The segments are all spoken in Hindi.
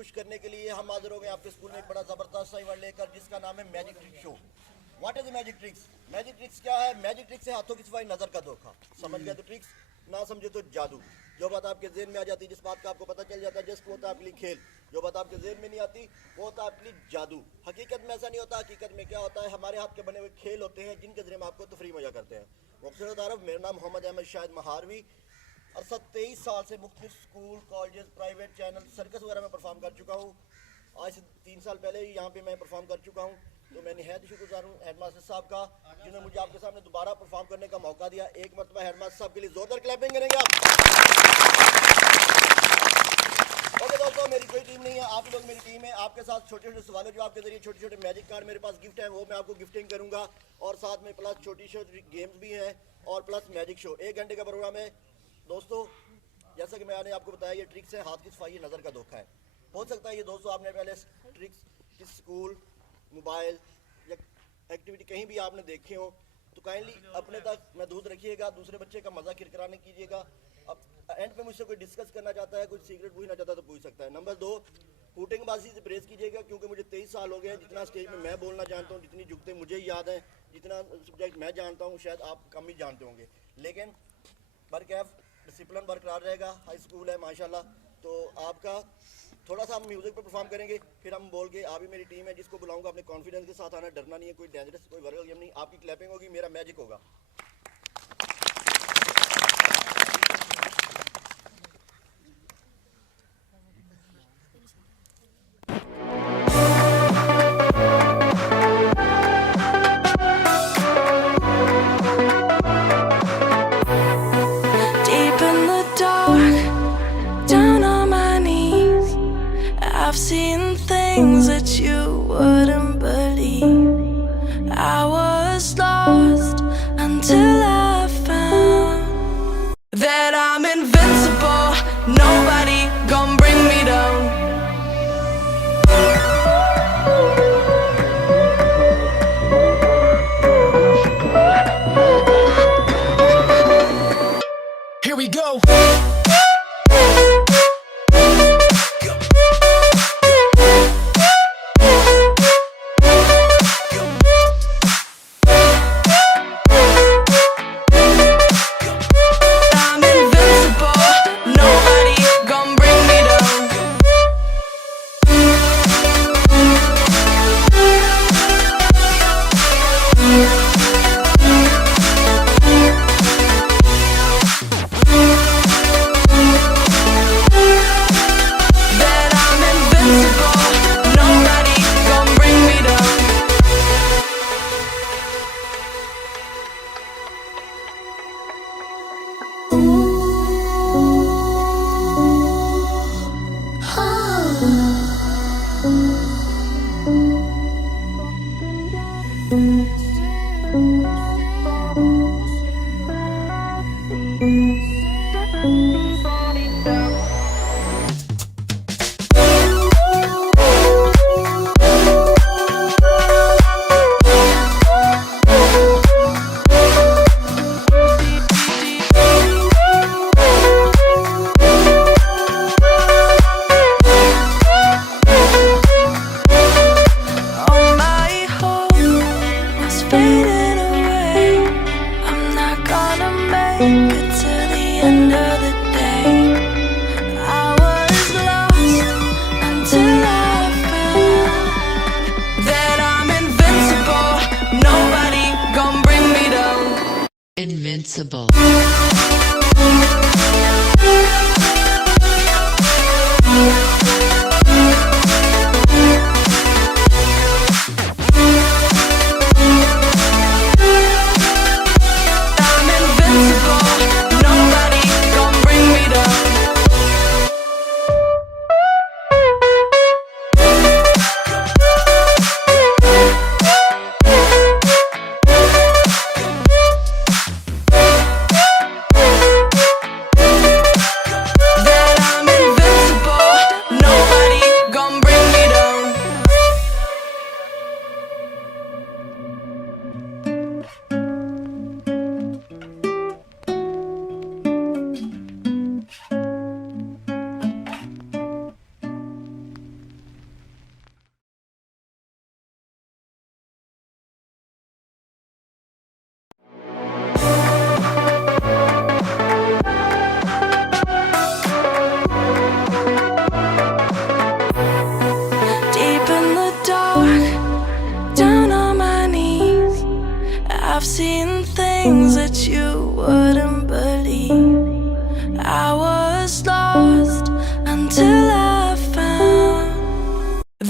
खुश करने के लिए हम हाजिर हो गए आपके स्कूल में एक बड़ा ज़बरदस्त सा इवेंट लेकर, जिसका नाम है magic trick show. What is magic tricks? Magic tricks क्या है? मैजिक ट्रिक्स है हाथों की सफाई, नज़र का धोखा। समझ गए तो ट्रिक्स, ना समझे तो जादू। जो बात आपके जेहन में आ जाती है, जिस बात का आपको पता चल जाता है, जिसको होता है आपके लिए खेल। जो बात आपके जेहन में नहीं आती, वो होता है आपके लिए जादू। हकीकत में ऐसा नहीं होता। हकीकत में क्या होता है, हमारे हाथ के बने हुए खेल होते हैं, जिनके जरिए हम आपको तफरी मजा करते हैं। मुख्तसर तारफ, मेरा नाम मोहम्मद अहमद शाहिद महारवी। अरसद 23 साल से मुख्तलिफ school, college, private channel, circus वगैरह में परफॉर्म कर चुका हूँ। आज से 3 साल पहले ही यहाँ पे मैं परफॉर्म कर चुका हूँ। तो मैं निहायत शुक्रगुजार हूँ हेडमास्टर साहब का, जिन्होंने मुझे आपके सामने दोबारा परफॉर्म करने का मौका दिया। एक मरतबा हेडमास्टर साहब के लिए जोरदार क्लैपिंग करेंगे आप। ओके दोस्तों, मेरी कोई टीम नहीं है, आप ही लोग मेरी टीम है। आपके साथ छोटे छोटे सवालों जवाब के जरिए छोटे छोटे मैजिक कार्ड मेरे पास गिफ्ट है, वो मैं आपको गिफ्टिंग करूँगा। और साथ में प्लस छोटी छोटी गेम्स भी हैं और प्लस मैजिक शो। 1 घंटे का प्रोग्राम है दोस्तों। जैसा कि मैंने आपको बताया, ये ट्रिक्स है, हाथ की सफाई, नज़र का धोखा है। हो सकता है ये दोस्तों आपने पहले ट्रिक्स किस स्कूल, मोबाइल या एक्टिविटी कहीं भी आपने देखे हो, तो काइंडली अपने तक महदूद रखिएगा। दूसरे बच्चे का मजा किरकिराने कीजिएगा। अब एंड पे मुझसे कोई डिस्कस करना चाहता है, कोई सीक्रेट पूछना चाहता है तो पूछ सकता है। नंबर 2, हुटिंगबाजी से परहेज कीजिएगा, क्योंकि मुझे 23 साल हो गए हैं। जितना स्टेज में मैं बोलना जानता हूँ, जितनी जुगते मुझे याद हैं, जितना सब्जेक्ट मैं जानता हूँ, शायद आप कम ही जानते होंगे। लेकिन बरकैफ डिसिप्लिन बरकरार रहेगा। हाई स्कूल है माशाल्लाह। तो आपका थोड़ा सा हम म्यूज़िक पर परफॉर्म करेंगे, फिर हम बोल के, आप ही मेरी टीम है, जिसको बुलाऊंगा अपने कॉन्फिडेंस के साथ आना, डरना नहीं है, कोई डेंजरस कोई वर्गल गेम नहीं। आपकी क्लैपिंग होगी, मेरा मैजिक होगा। I've seen things that you wouldn't believe. I was lost until I found that I'm invincible. Nobody gon' bring me down. Here we go. Invincible.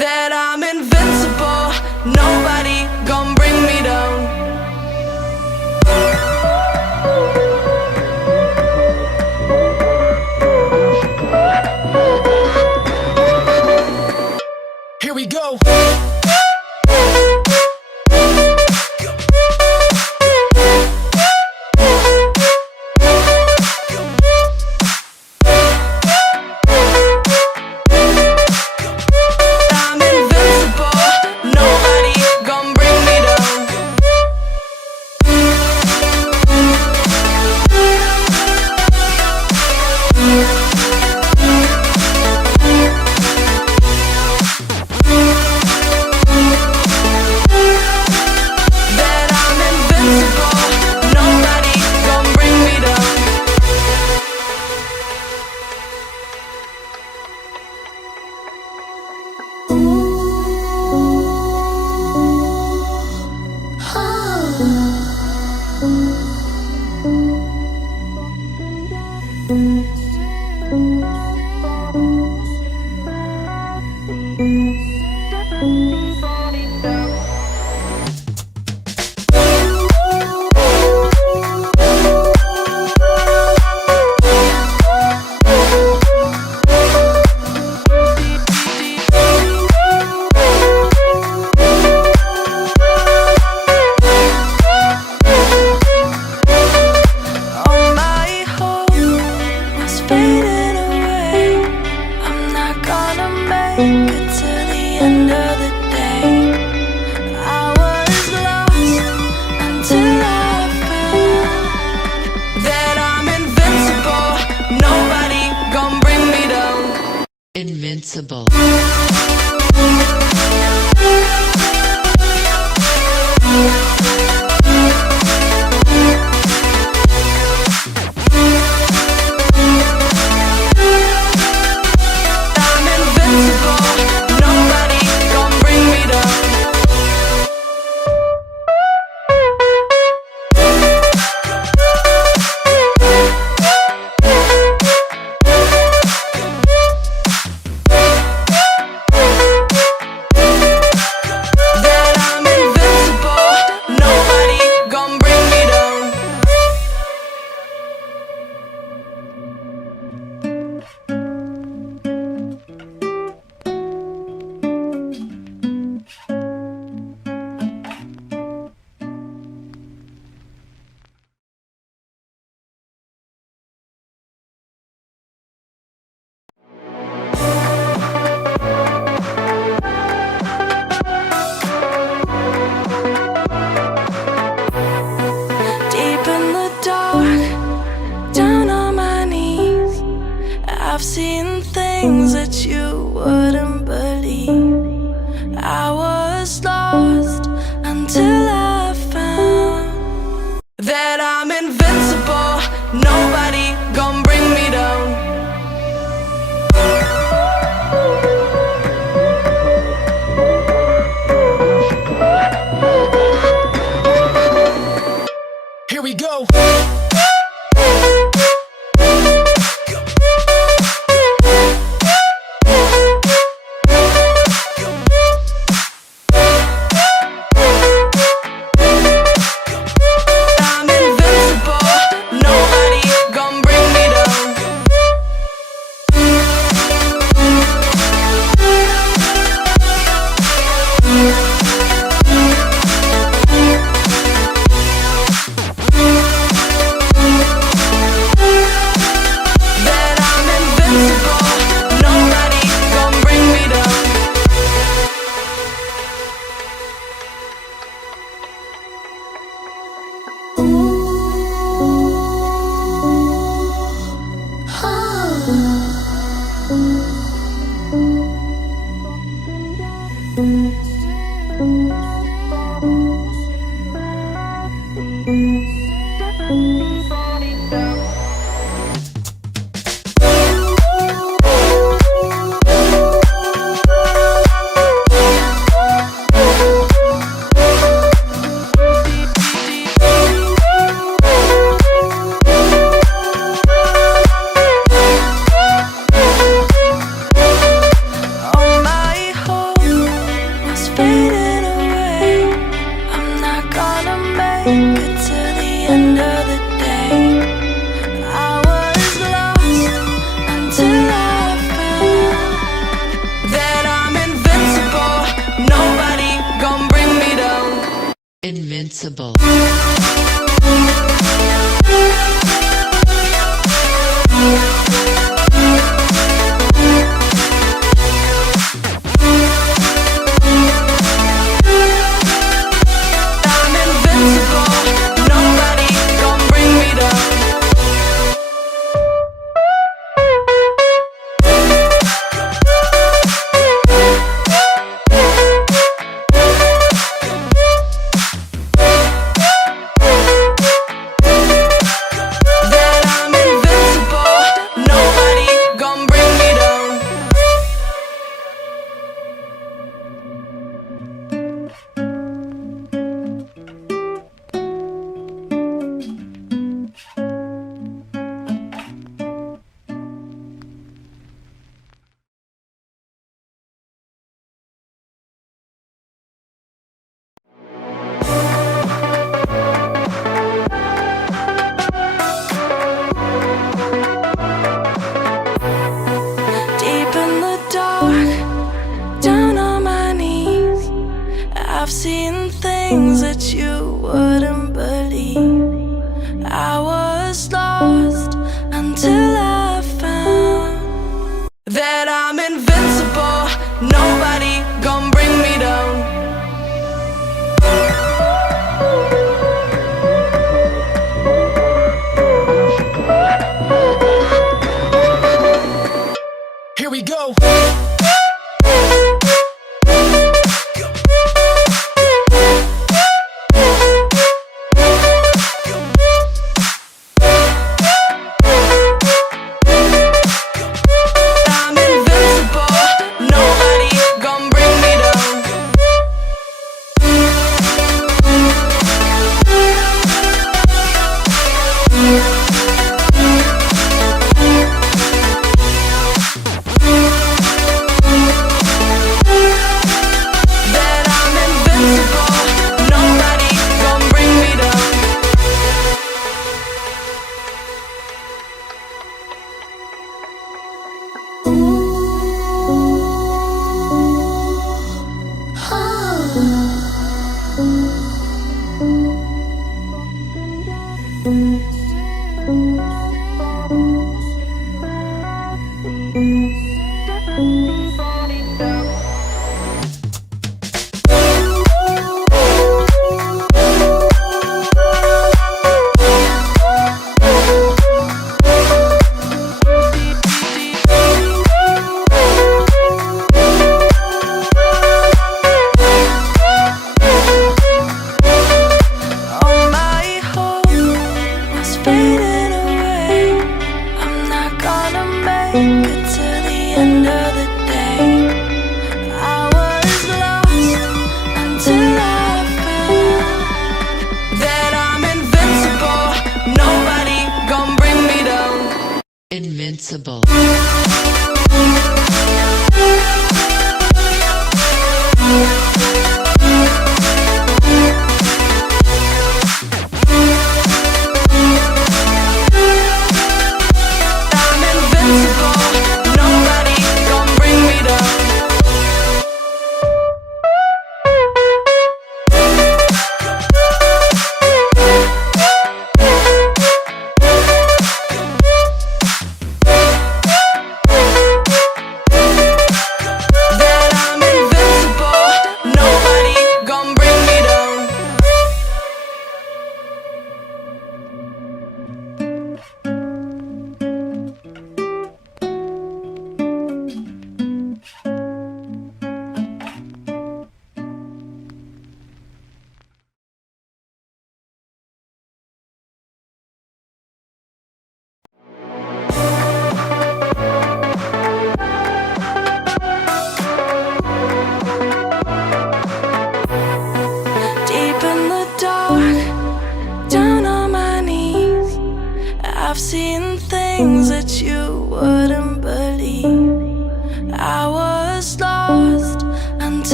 that I'm invincible. Nobody gon' bring me down. Here we go. Invincible. I've seen things that you wouldn't believe. I was lost until I found that I'm invincible. Nobody gon' bring me down. Here we go. On my home invincible. I'm invincible, nobody gon' bring me down. That I'm invincible, nobody gon' bring me down. Deep in the dark, down on my knees, I've seen things that you wouldn't believe. I was lost until I found that I'm invincible, nobody gon' bring me down. Here we go. I'm invincible, nobody gon' bring me down. That I'm invincible, nobody gon' bring me down. All my hope was fading away. I'm not gonna make it to the end of the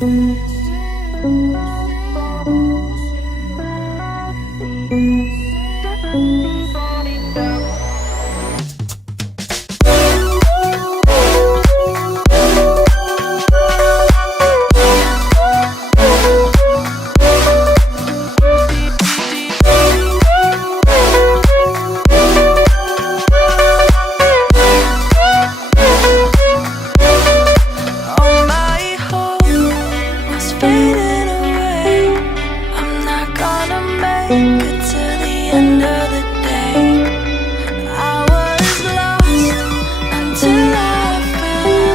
All my hope was fading away. I'm not gonna make it to the end of the day. I was lost until I found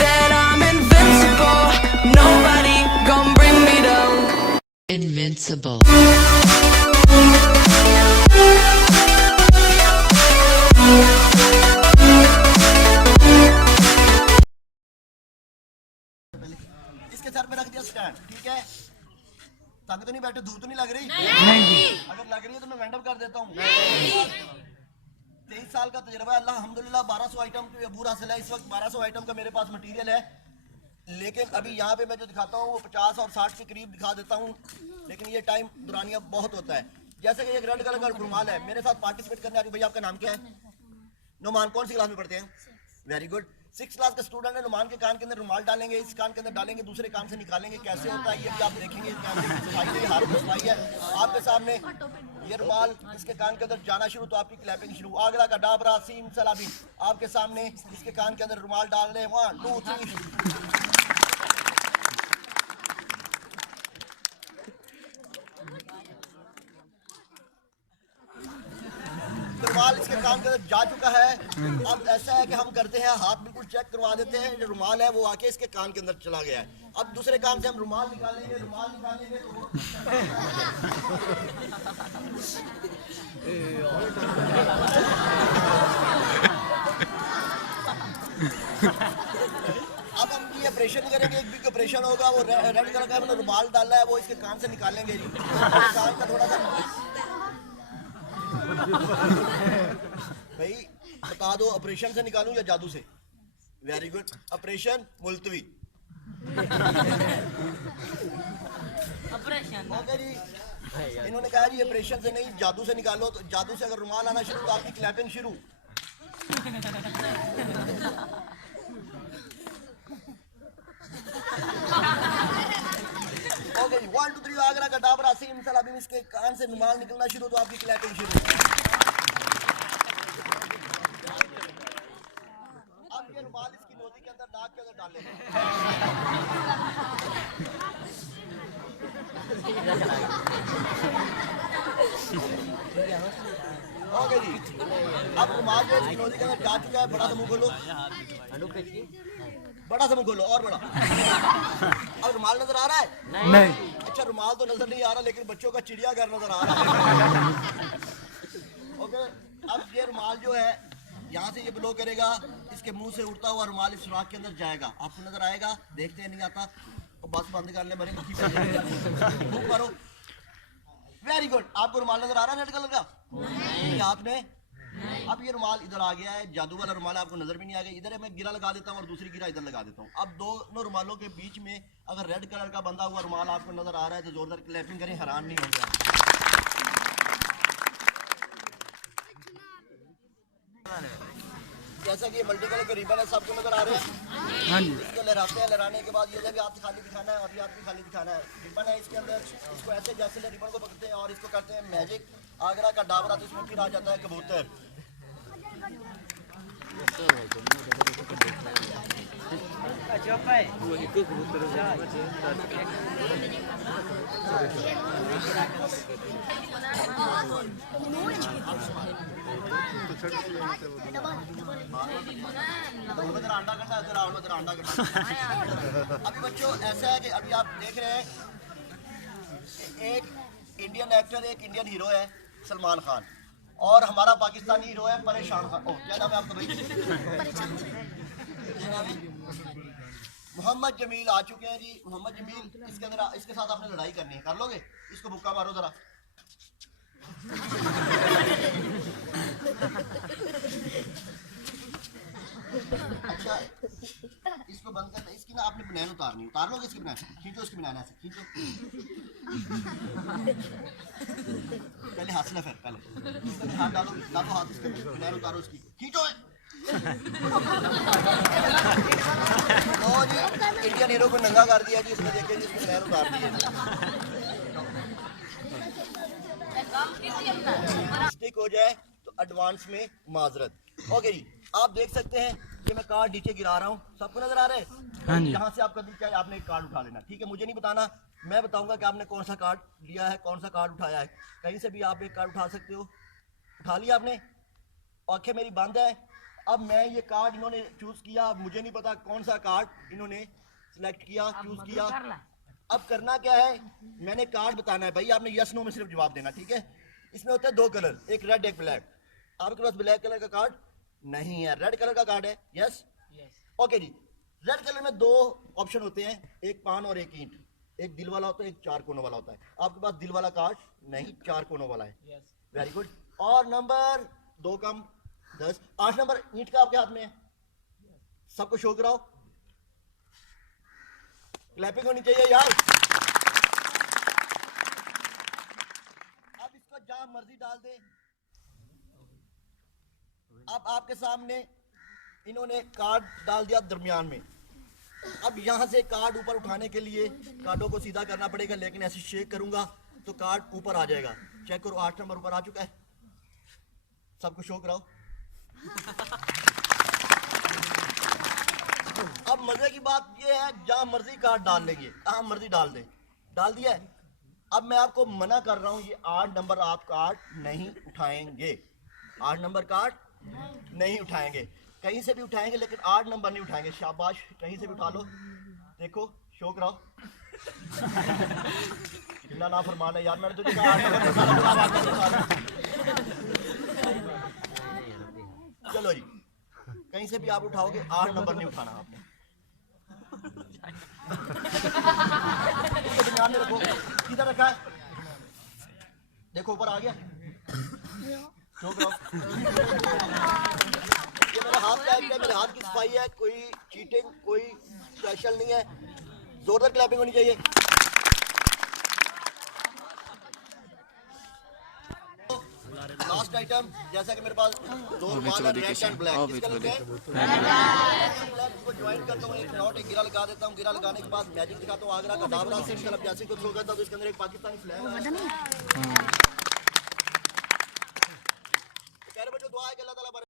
that I'm invincible. Nobody gonna bring me down. Invincible. इसके सर पे रख दिया स्टैंड, ठीक है? तंग तो नहीं बैठे, धूप तो नहीं लग रही? नहीं। अगर लग रही है तो मैं वाइंड अप कर देता हूँ। 23 साल का तजुर्बा है, अल्हम्दुलिल्लाह 1200 आइटम की अबूर हासिल है। इस वक्त 1200 आइटम का मेरे पास मटेरियल है, लेकिन अभी यहाँ पे मैं जो दिखाता हूँ वो 50 और 60 के करीब दिखा देता हूँ, लेकिन ये टाइम दुरानिया बहुत होता है। जैसे कि एक रेड कलर का रुमाल है, मेरे साथ पार्टिसिपेट करने आ रही। भैया आपका नाम क्या है? नुमान। कौन सी क्लास में पढ़ते हैं? Very good. 6th क्लास के स्टूडेंट है। नुमान के कान के अंदर रुमाल डालेंगे, इस कान के अंदर डालेंगे, दूसरे कान से निकालेंगे। कैसे होता है ये भी आप देखेंगे। सफाई हाथ में सफाई है आपके सामने। ये रुमाल इसके कान के अंदर जाना शुरू तो आपकी क्लैपिंग शुरू। आगरा का डाबरा सीम सलाबी आपके सामने इसके कान के अंदर रुमाल डाल रहे हैं। 1 2 3। रुमाल इसके कान के अंदर जा चुका है। अब ऐसा है कि हम करते हैं, हाथ बिल्कुल चेक करवा देते हैं। जो रुमाल है वो आके इसके कान के अंदर चला गया है। अब दूसरे कान से हम रुमाल निकालेंगे तो अब हम ये ऑपरेशन करेंगे। एक बिग ऑपरेशन होगा, वो रेड कलर का हमने रुमाल डाला है, वो इसके कान से निकालेंगे जी। कान का थोड़ा सा भाई बता दो, ऑपरेशन से निकालूं या जादू से? Very good. ऑपरेशन मुलतवी। ऑपरेशन ओके जी। इन्होंने कहा जी ऑपरेशन से नहीं, जादू से निकालो। तो जादू से अगर रुमाल आना शुरू तो आपकी क्लैपिंग शुरू। ओके जी। 1 2 3 आगरा का डाबरा सीम सलाबी इसके कान से रुमाल निकलना शुरू तो आपकी क्लैपिंग शुरू। अब ये रुमाल इसकी नोजी के अंदर, नाक के अंदर डालें। ओके जी। अब रुमाल जो इसकी नोजी के अंदर जा चुका है। बड़ा सा मुंह खोलो, बड़ा सा मुंह खोलो और बड़ा। अब रुमाल नजर आ रहा है? नहीं। अच्छा रुमाल तो नजर नहीं आ रहा, लेकिन बच्चों का चिड़ियाघर नजर आ रहा है। ओके। अब ये रुमाल जो है यहाँ से ये ब्लो करेगा, इसके मुंह से उड़ता हुआ रुमाल इस सुराख के अंदर जाएगा। आपको नजर आएगा? देखते हैं नहीं आता तो बस बंद कर ले, मेरे मुखी करो। Very good. आपको रुमाल नजर आ रहा है रेड कलर का? हाथ में। अब ये रुमाल इधर आ गया है, जादू वाला रुमाल आपको नजर भी नहीं आ गया। इधर मैं गिरा लगा देता हूँ और दूसरी गिरा इधर लगा देता हूँ। अब दोनों रुमालों के बीच में अगर रेड कलर का बंधा हुआ रुमाल आपको नजर आ रहा है तो जोरदार क्लैपिंग करें, हैरान नहीं होंगे। जैसा कि मल्टी कलर के रिबन है, सबको नजर आ रहे हैं? हाँ जी। इसको लहराते हैं, लहराने के बाद ये जगह हाथ खाली दिखाना है और ये हाथ भी खाली दिखाना है। रिबन है इसके अंदर, इसको ऐसे जैसे रिबन को पकड़ते हैं और इसको करते हैं मैजिक। आगरा का डाबरा तो इसमें फिर आ जाता है कबूतर। अभी बच्चों ऐसा है कि अभी आप देख रहे हैं एक इंडियन एक्टर, एक इंडियन हीरो है सलमान खान, और हमारा पाकिस्तानी हीरो है परेशान खान। क्या नाम है आपका भाई? मोहम्मद जमील आ चुके हैं जी। मोहम्मद जमील, इसके अंदर इसके साथ आपने लड़ाई करनी है, कर लोगे? इसको भुक्का मारो जरा। अच्छा इसको बंद करना, इसकी ना आपने बनान उतारनी, उतार लोगे इसकी बनान, खींचो उसकी बनान ऐसे खींचो। पहले हाथ से, फिर पहले हाथ डालो, डालो हाथ इसके बनान उतारो उसकी, खींचो। जी इंडियन हीरो को नंगा कर दिया जी इसने, देखिए जी इसकी बनान उतार दी है। मिस्टेक हो जाए तो एडवांस में माजरत। ओके जी, आप देख सकते हैं कि मैं कार्ड नीचे गिरा रहा हूँ, सबको नजर आ रहा है? हाँ जी। यहाँ से आपका दिल चाहे आपने एक कार्ड उठा लेना, ठीक है? मुझे नहीं बताना, मैं बताऊंगा कि आपने कौन सा कार्ड लिया है, कौन सा कार्ड उठाया है। कहीं से भी आप एक कार्ड उठा सकते हो। उठा लिया आपने? आंखें मेरी बंद है। अब मैं ये कार्ड इन्होंने चूज किया, अब मुझे नहीं पता कौन सा कार्ड इन्होंने सिलेक्ट किया, चूज किया। अब करना क्या है, मैंने कार्ड बताना है भाई, आपने यस नो में सिर्फ जवाब देना, ठीक है? इसमें होते हैं दो कलर, एक रेड एक ब्लैक। आपके पास ब्लैक कलर का कार्ड नहीं है, रेड कलर का कार्ड है। यस ओके जी। रेड कलर में दो ऑप्शन होते हैं, एक पान और एक ईंट। एक दिल वाला होता है, एक चार कोनों वाला होता है। आपके पास दिल वाला कार्ड नहीं, चार कोनों वाला है। Very good. और नंबर 2 कम 10, 8 नंबर ईंट का आपके हाथ में है। सबको शो कराओ, क्लैपिंग होनी चाहिए यार। अब इसको जहां मर्जी डाल दे। अब आपके सामने इन्होंने कार्ड डाल दिया दरमियान में। अब यहां से कार्ड ऊपर उठाने के लिए कार्डों को सीधा करना पड़ेगा, लेकिन ऐसे शेक करूंगा तो कार्ड ऊपर आ जाएगा। चेक करो, 8 नंबर ऊपर आ चुका है। सबको शो कराओ। अब मजे की बात ये है, जहां मर्जी कार्ड डाल लेंगे, कहां मर्जी डाल दे। डाल दिया है। अब मैं आपको मना कर रहा हूं, ये 8 नंबर आप कार्ड नहीं उठाएंगे। 8 नंबर कार्ड नहीं उठाएंगे, कहीं से भी उठाएंगे लेकिन 8 नंबर नहीं उठाएंगे। शाबाश, कहीं से भी उठा लो। देखो शो कराओ। कितना नाफरमान है यार, मैंने तुझे कहा 8 नंबर उठाना। चलो जी, कहीं से भी आप उठाओगे, 8 नंबर नहीं उठाना आपने। ध्यान में रखो, किधर रखा है? देखो ऊपर आ गया। शो कराओ। ये मेरा हाथ का है, मेरे हाथ की सफाई है, कोई चीटिंग कोई स्पेशल नहीं है। जोरदार क्लैपिंग होनी चाहिए। लास्ट आइटम, जैसा कि मेरे पास दो माल है, रेड एंड ब्लैक। किसका लग है? ब्लैक को ज्वाइन करता हूँ, एक नॉट, एक गिरा लगा देता हूँ। गिरा लगाने के बाद मैजिक दिखाता हूँ, आगरा का दावरा से इंशाल्लाह जैसे को थ्रो करता हूँ तो इसके अंदर एक पाकिस्तानी फ्लैग है। कह रहे बच्चों दुआ है कि अल्लाह ताला